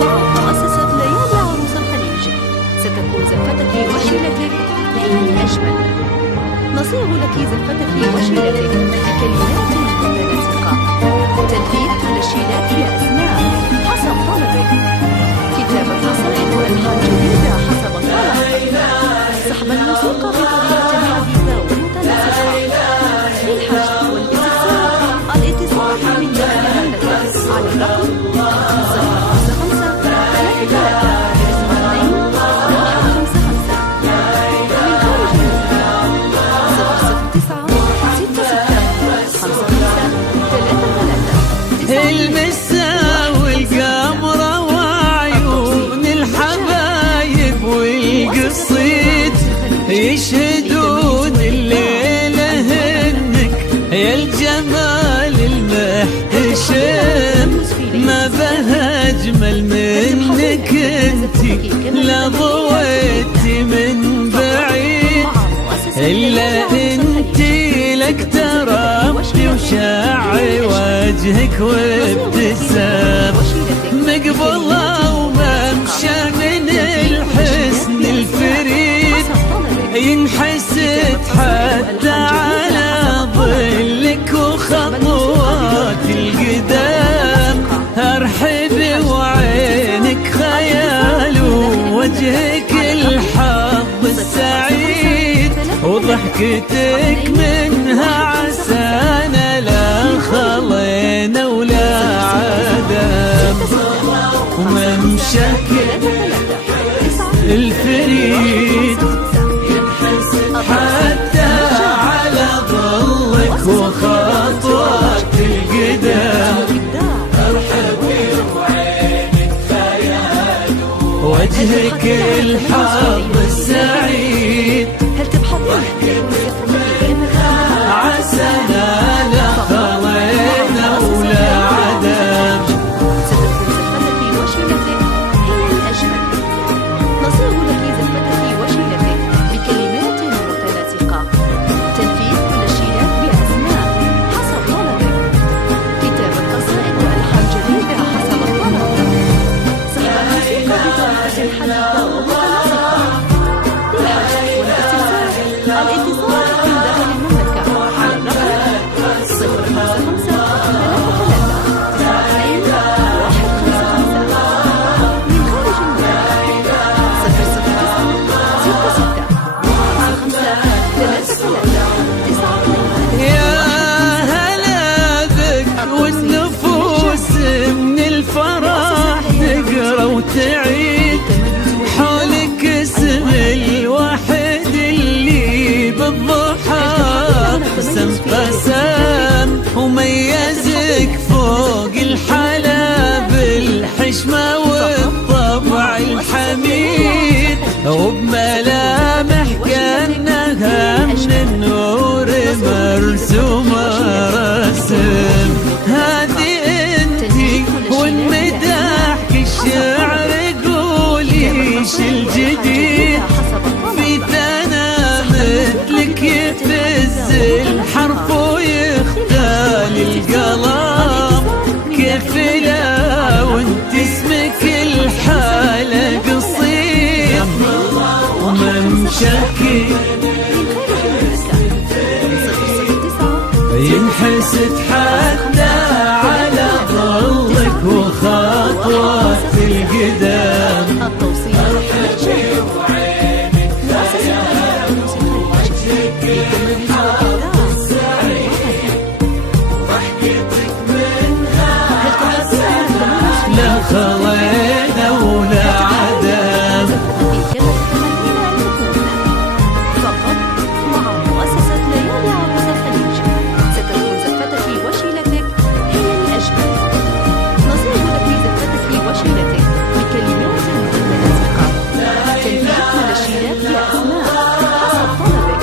مع مؤسسة ليالي عروس الخليج ستكون زفتك وشيلتك هي الأجمل. نصيغ لك زفتك وشيلتك بكلمات متناسقة، تنفيذ كل الشيلات بأسماء حسب طلبك، كتابة قصائد وألحان جديدة حسب الطلب، سحب الموسيقى بطريقة حديثة ومتناسقة. للحجز والاستفسار الاتصال من داخل المملكة على الرقم 055 33 155 ومن خارج المملكة 009 66 55 33. المسا والقمرة وعيون الحبايب والقصيد يشهدون الليلة هنك يا الجمال المحتشم. ما بها أجمل منك انتي لا ضويتي من بعيد، إلا انتي لك تربي وشاعي وجهك وابتسام. مقبلة وممشى من الحسن الفريد ينحسد حتى على ظلك وخطوات القدام. ارحبي وعينك خيال ووجهك الحظ السعيد، وضحكتك منها عسانا لا خلينا ولا عدم. وممشاك الفريد حتى على ظلك وخطوات القدام. ارحبي وعينك خيال وجهك الحظ السعيد، هل تبحث عسانا لا خلينا ولا عدم. ستكون زفتك وشيلتك هي الأجمل. نصيغ لك زفتك وشيلتك بكلمات متناسقة، تنفيذ كل الشيلات بأسماء حسب طلبك، كتابة قصائد وألحان جديدة حسب الطلب، سحب الموسيقى بطريقة حديثة ومتناسقة. للحجز والاستفسار الاتصال من داخل المملكة على الرقم 055 33 155 من خارج المملكة 009 66 55 يا هلا بك والنفوس من الفرح تقرا وتعيد، حولك اسم الواحد اللي بالضحى قسم قسم، وميزك فوق الحلا بالحشمة والطبع الحميد، وبملامح كأنها من النور مرسومة رسم. هذه انتي والمداح الشعر قولي ايش الجديد، في ثنا مثلك يفز الحرف ويختال القلم. كيف لا وانت اسمك الحالة قصير، وممشاك ينحسد حتى على ظلك وخطوات القدام. التوصيل مجاني. مؤسسة عروس الخليج لا خلينا ولا عدم. فقط مع مؤسسة ليالي عروس الخليج ستكون زفتك وشيلتك هي الأجمل. نصيغ لك زفتك وشيلتك بكلمات متناسقة، تنفيذ كل الشيلات بأسماء حسب طلبك،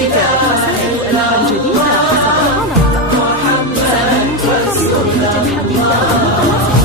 كتابة قصائد وألحان جديدة حسب الطلب، سحب الموسيقى بطريقة حديثة ومتناسقة.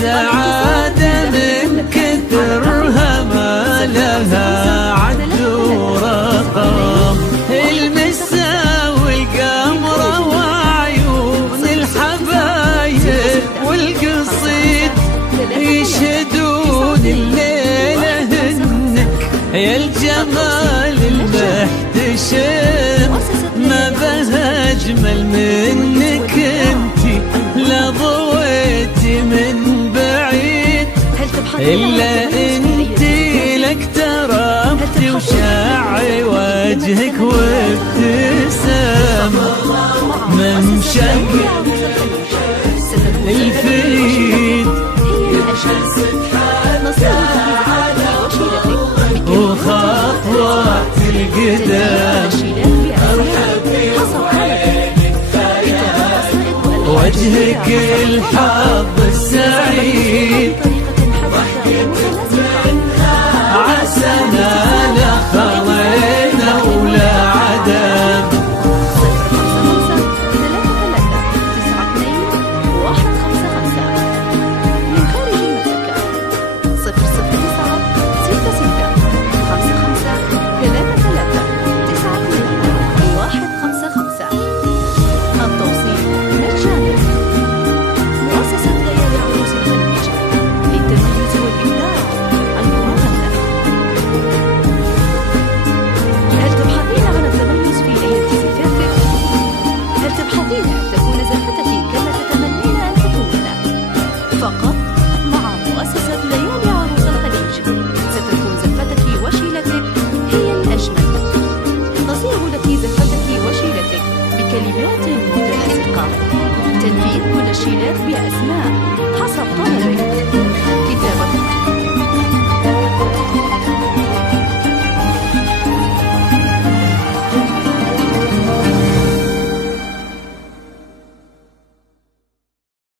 السعادة من كثرها ما لها عد ورقم، المسا والقمرة وعيون الحبايب والقصيد يشهدون الليلة هنك يا الجمال المحتشم، ما بها أجمل منك انتي لا ضويتي من بعيد، إلا انتي لك تربتي وشاعي وجهك وابتسام، من شق الفيد وخطوات القدام، وجهك الحظ السعيد.